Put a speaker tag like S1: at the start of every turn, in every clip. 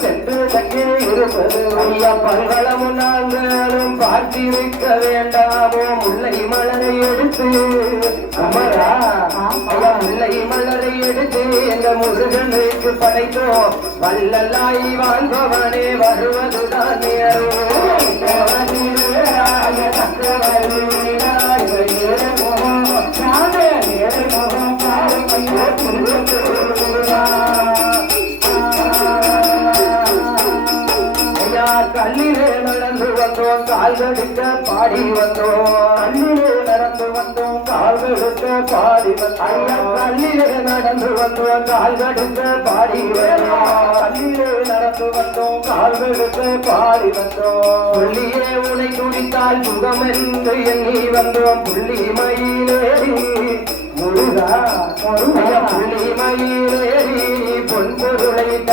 S1: சென்று தங்கி நாங்களும் பார்த்திருக்க வேண்டாமோ முல்லை மலரை எடுத்து அமரா முல்லை மலரை எடுத்து எங்க முருகனுக்கு படைத்தோம் வல்லலாய் வாழ்பவனே வருவதுதான் ஐயா கல்லிலே நடந்து வந்தோம் கால்களுக்க பாடி வந்தோம். கல்லிலே நடந்து வந்தோம் கால்களுக்க பாடி வந்தோம். கல்லிலே நடந்து வந்தோம் கால்களுக்க பாடி வந்தோம். கல்லிலே நடந்து வந்தோம் கால்களுக்க பாடி வந்தோம். புள்ளியே உனை துடித்தால் சுகம் என்று எண்ணி வந்தோம். புள்ளி மயிலேறி முருகா முருகா புள்ளி மயிலேறி பொன்பொரு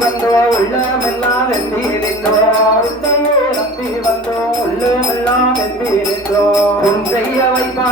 S1: வந்தோ வந்தோம் உள்ளமெல்லாம் வெம்பி நின்றோம் நம்பி வந்தோம் உள்ளமெல்லாம் வெம்பி நின்றோம் உன் செய்ய வைப்பாய்